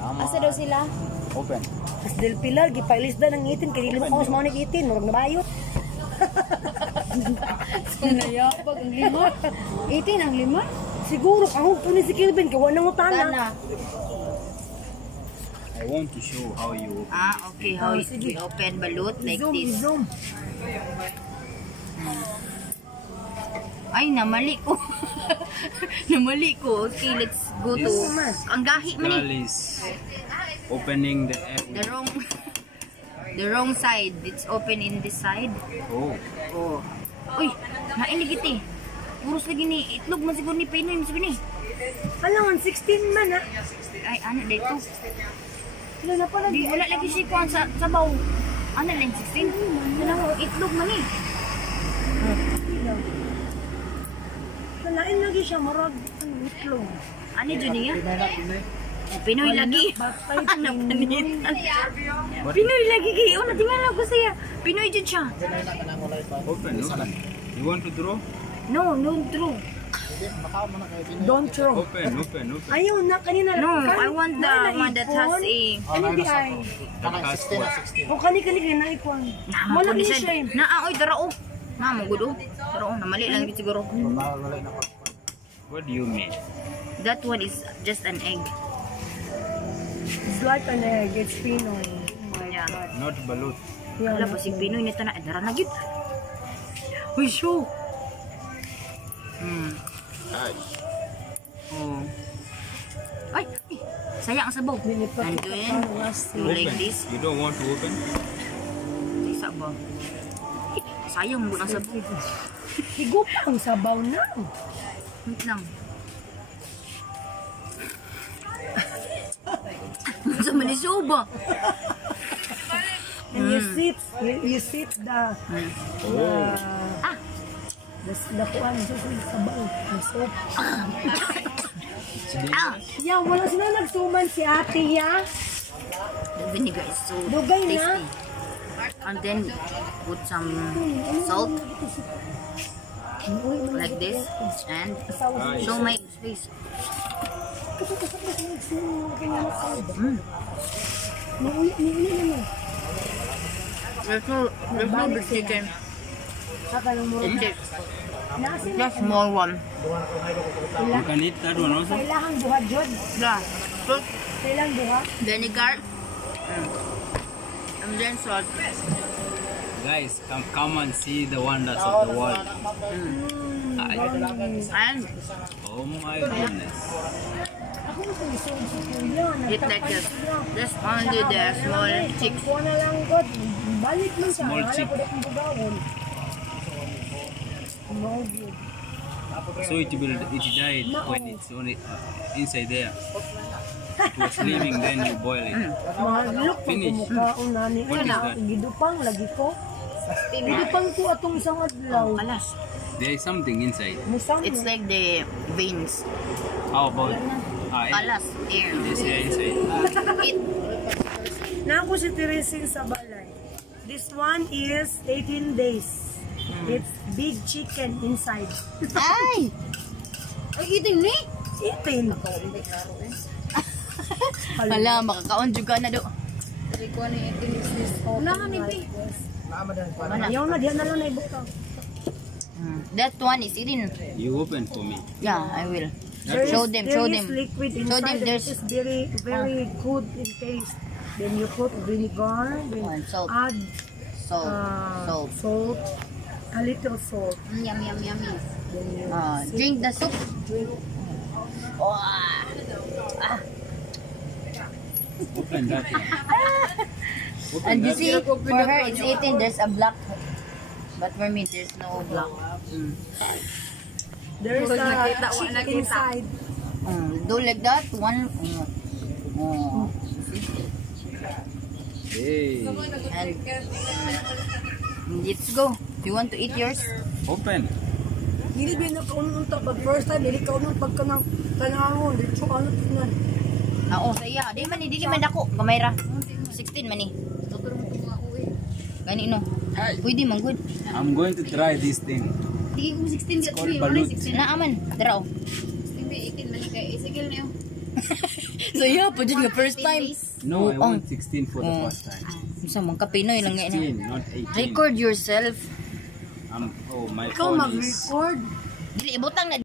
Asa daw sila? Open. As Del Pilar, gipailis na ng 18, kaya lima ko mas maunag 18, murag na bayot. Sinayapag ang 5. 18 ang 5? Siguro, kahong po ni si Kilvin, kawa nang utana. Sana. I want to show how you open. Okay. How we open balut like Zoom, this. zoom. Ay, namali ko. Namali ko. Okay, let's go to... Ang gahi man Girl eh. is opening the egg. The wrong side. It's open in this side. Oh. Oh. Uy, nainig iti. Puros lagi ni itlog man siguro ni Pinoy man siguro ni. Alam, 16 man ha. Ay, ano dito? Wala na pala. Di wala lagi si kuan sa sabaw. Ano lang 16? Ano itlog man eh. Kalain lagi siya, marag ang itlog. Ano dyan niya? Pinoy lagi. Ano panitan? Pinoy lagi kayo. Natingala ko siya. Pinoy dyan siya. Open. You want to draw? No, true. Don't throw. Open. Ayaw na, kanina. No, I want the one that has a... Ano di ay? That has what? O kani na ikon. Wala ni siya eh. Oy, darao. Magudo. Darao, namali lang yun siguro. What do you mean? That one is just an egg. It's like an egg, it's Pinoy. Oh my Yeah. God. Not balut. Yeah, Wala pa si Pinoy nito na. Dara na yun. Uy, show. Oh. Ay, sayang ang sabaw. And then, do like this. You don't want to open? Isa ba? Sayang mo ang sabaw. higupang sabaw na. Wait lang. Sa manisyo ba? And you sit the kuan sa sabaw. The soup. Yeah, wala sila nagsuman si ate ya. The vinegar is so Dugay na. tasty. And then put some salt like this and show my face. There's no big chicken. It's just small one. You can eat that one also? Kailangan buhat jud. Yeah. Salt, Kailangan buhat. vinegar, and then salt. Guys, come and see the wonders of the world. And Oh my goodness. Ako na kung isog sa kuya. eat like this. That's only the small chicks. Kuha na lang god. Balik man siya. Small Wala chick. ko na kung bugawon. No good. So it died when it's only inside there. It was living, then you boil it. Mahalok pag Finish. kumukhaon na ni. What is that? Gidupang lagi ko. Gidupang ko atong isang adlaw. Alas. There is something inside. Musang It's like the veins. How about Alas. Air. this here inside? Eat. na ako si Teresing sa balay. This one is 18 days. It's big chicken inside. Ay! Ay, itin ni? 18. Hala, makakaon juga na do. Wala ka ni Ayaw na, diyan na lang na ibukang. That one is eating. You open for me. Yeah, I will. There Show them. is liquid inside them, and there's- it is very good in taste. Then you put vinegar, then And salt. add Salt. salt, a little salt. Yum, yum, yummy. Then you Drink the soup. drink. Open that here. Open And you that see, here. for her it's 18, there's a black. But for me, there's no black. There is a chick inside. Do like that. One. Hey, And let's go. Do you want to eat yours? open. Dili ba na kaununta pag first time, dili kaunun pagka ng tanahon, dito ano tingnan. Oo, sa iya. Di man ako. Gamay ra. 16 man ni. Gani no. Pwede man good. I'm going to try this thing. Sige ko 16 called balut. Na aman. Dara oh. So yeah, po dyan nga first time. No, I Oh, want 16 for the first time. Sa mga Pinoy lang yan. 16, not 18. Record yourself. Oh, my Ikaw phone is... mag-record. Dili, ibutang na